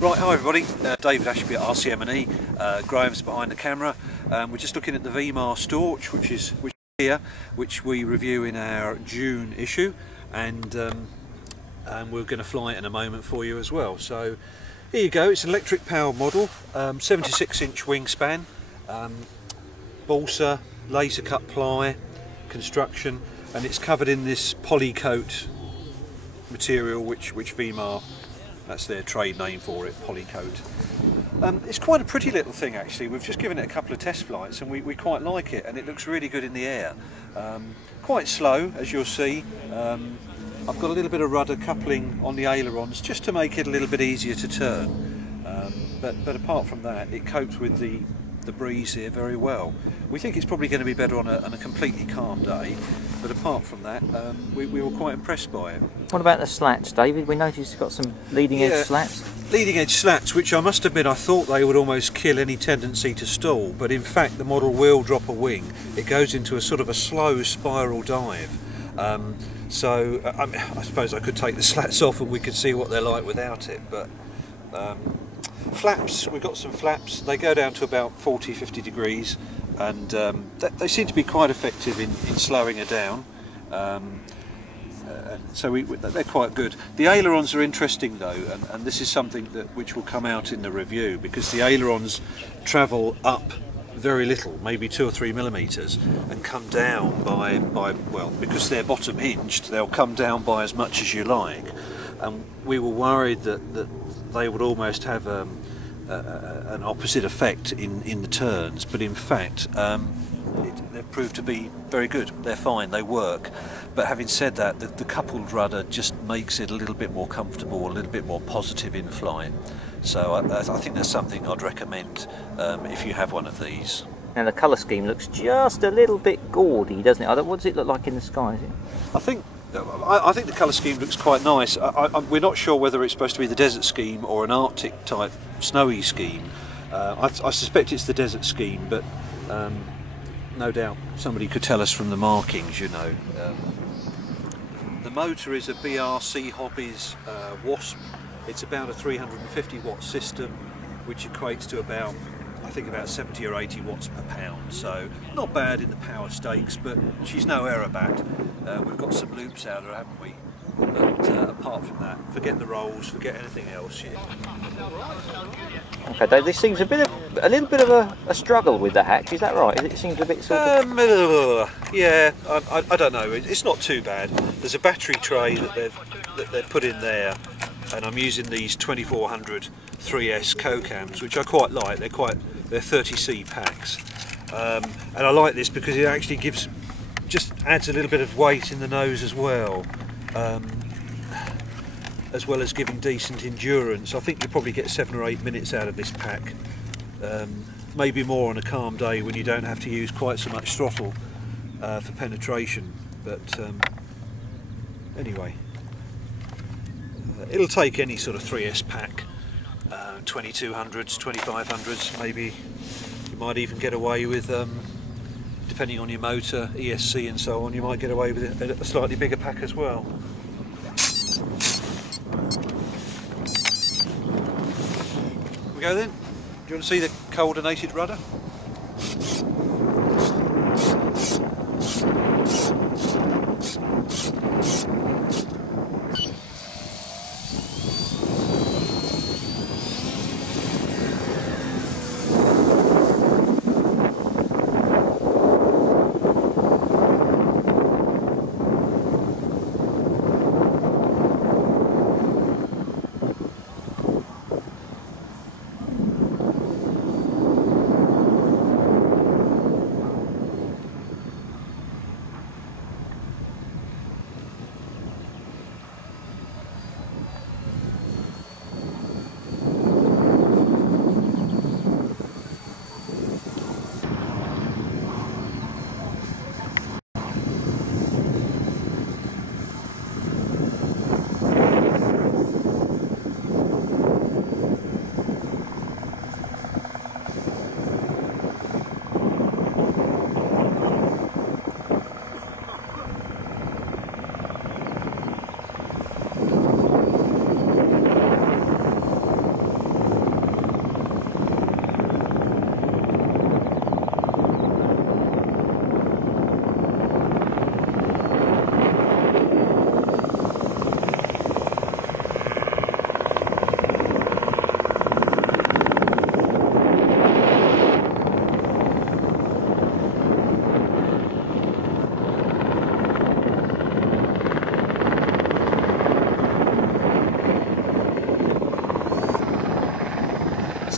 Right, hi everybody, David Ashby at RCM&E, Graham's behind the camera. We're just looking at the VMAR Storch, which is here, which we review in our June issue, and we're going to fly it in a moment for you as well. So here you go, it's an electric powered model, 76-inch wingspan, balsa, laser cut ply construction, and it's covered in this polycoat material which VMAR, that's their trade name for it, polycoat. It's quite a pretty little thing actually. We've just given it a couple of test flights and we quite like it, and it looks really good in the air. Quite slow, as you'll see. I've got a little bit of rudder coupling on the ailerons just to make it a little bit easier to turn. But apart from that, it copes with the breeze here very well. We think it's probably going to be better on a completely calm day, but apart from that, we were quite impressed by it. What about the slats, David? We noticed you've got some leading edge slats. Leading edge slats, which I must admit I thought they would almost kill any tendency to stall, but in fact the model will drop a wing. It goes into a sort of a slow spiral dive. I suppose I could take the slats off and we could see what they're like without it, but flaps, we've got some flaps. They go down to about 40-50 degrees, and they seem to be quite effective in slowing her down. So they're quite good. The ailerons are interesting though, and this is something which will come out in the review, because the ailerons travel up very little, maybe 2 or 3 millimeters, and come down by well, because they're bottom hinged, they'll come down by as much as you like. And we were worried that they would almost have an opposite effect in the turns, but in fact they've proved to be very good. They're fine, they work. But having said that, the coupled rudder just makes it a little bit more comfortable, a little bit more positive in flight. So I think that's something I'd recommend if you have one of these. And the colour scheme looks just a little bit gaudy, doesn't it? What does it look like in the sky? Is it? I think the colour scheme looks quite nice. We're not sure whether it's supposed to be the desert scheme or an Arctic type snowy scheme. I suspect it's the desert scheme, but no doubt somebody could tell us from the markings, you know. The motor is a BRC Hobbies Wasp. It's about a 350 watt system, which equates to about, I think, about 70 or 80 watts per pound. So not bad in the power stakes, but she's no aerobat. We've got some loops out of her, haven't we? But apart from that, forget the rolls, forget anything else. Yeah. Okay, Dave, this seems a little bit of a struggle with the hatch. Is that right? It seems a bit sort of... Yeah, I don't know. It's not too bad. There's a battery tray that they've put in there, and I'm using these 2400 3S co-cams, which I quite like. They're 30C packs, and I like this because it actually just adds a little bit of weight in the nose as well as giving decent endurance. I think you probably get 7 or 8 minutes out of this pack, maybe more on a calm day when you don't have to use quite so much throttle for penetration. But anyway, it'll take any sort of 3S pack, 2200s, 2500s, maybe. You might even get away with, depending on your motor, ESC and so on, you might get away with a slightly bigger pack as well. We go then. Do you want to see the coordinated rudder?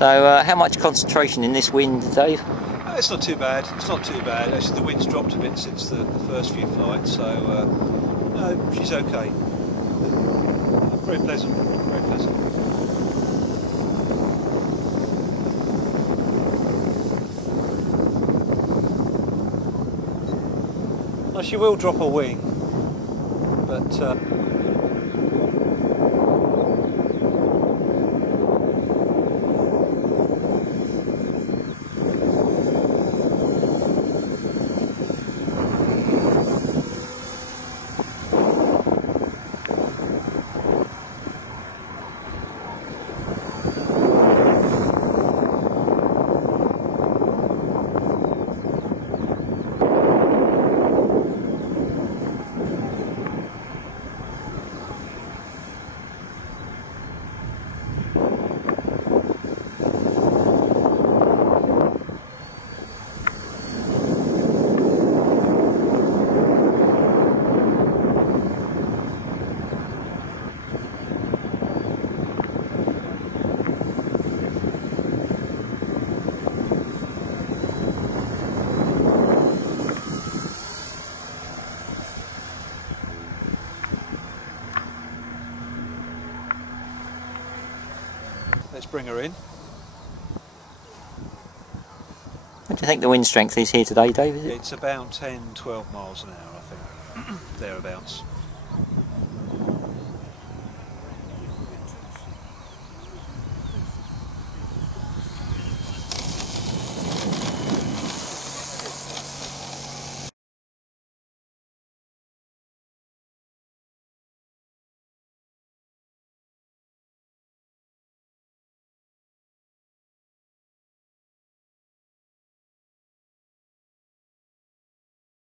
So how much concentration in this wind, Dave? It's not too bad. It's not too bad. Actually, the wind's dropped a bit since the first few flights, so no, she's okay. Very pleasant. Very pleasant. Well, she will drop a wing, but. Let's bring her in. What do you think the wind strength is here today, Dave? Is it? It's about 10-12 miles an hour, I think, thereabouts.